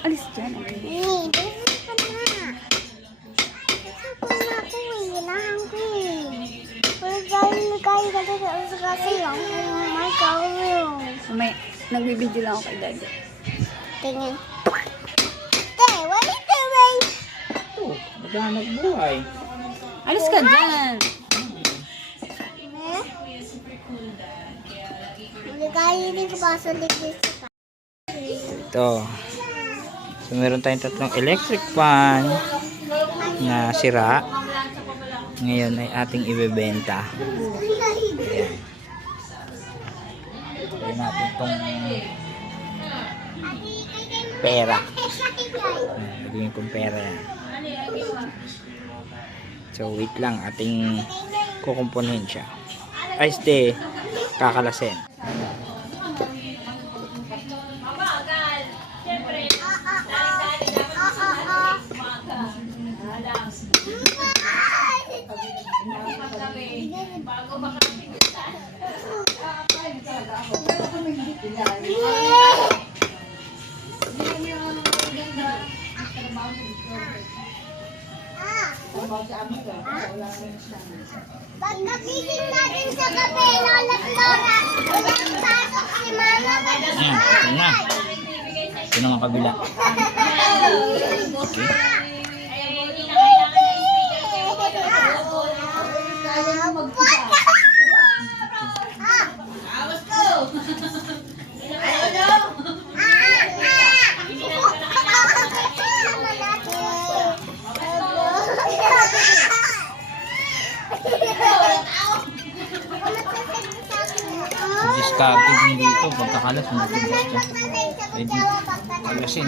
Alis dyan. May nagbibideo lang ako kay Daddy. Tingin. What is the way? Oh, maghanap buhay. Alis ka dyan. Hindi ko pa sa likis. Ito. So, meron tayong tatlong electric fan na sira. Ngayon ay ating ibebenta. Ayan. Ayan natin itong pera. Lagyan kong pera yan. So, wait lang. Ating kukumpunin siya. Ay, stay. Kakalasin. Pagkagising natin sa gabi, Lola Flora, walang pasok si Mama. Ayan, ito na. Ito na ang kabila. Okay. Discarded din dito. Pagkakalas, hindi gusto. Pwede kalasin.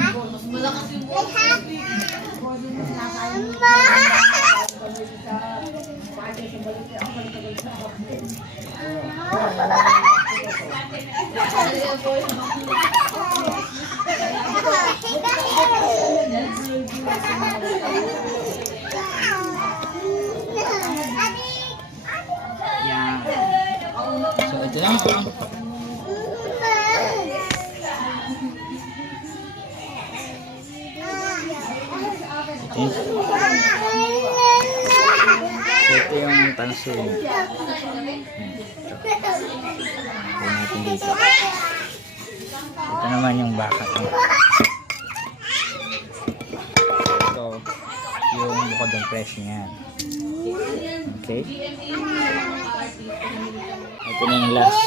Yan. So, ito lang. Okay. So, ito yung tanso. Ito natin dito. Ito naman yung baka. Ito yung bukod ng presyo niyan. Okay. Ito na yung last.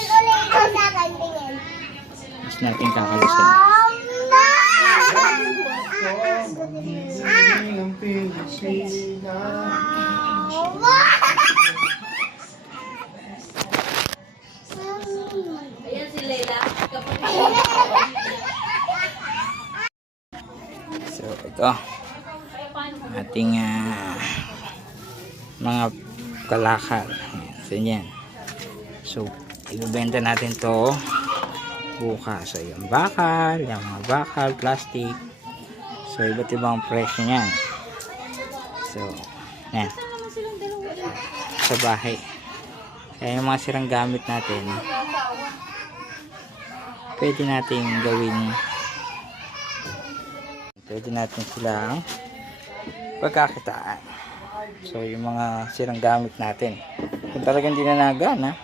Last natin kakalisin. Ayan si Leila. So, ito. Ating mga kalakal. So, yan. So, ibebenta natin to bukas. So, yung bakal, yung mga bakal, plastic. So, iba't ibang presyo niyan. So, yan. Sa bahay. Kaya yung mga sirang gamit natin, pwede natin gawin, pwede natin silang pagkakitaan. So, yung mga sirang gamit natin, kung talagang di na nagana,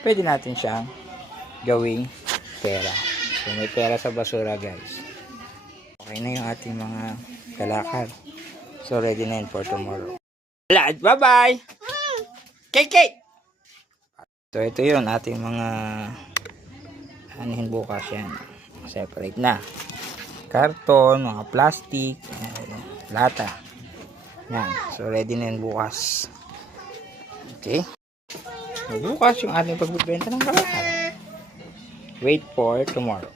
pwede natin siyang gawing pera. So, may pera sa basura, guys. Okay na yung ating mga kalakal. So, ready na yun for tomorrow. Bye-bye! Cake! So, ito yun, ating mga anihin bukas yan. Separate na. Karton, mga plastic, lata. Yan. So, ready na yun bukas. Okay? So, bukas yung ating pagbibenta ng kalakal. Wait for tomorrow.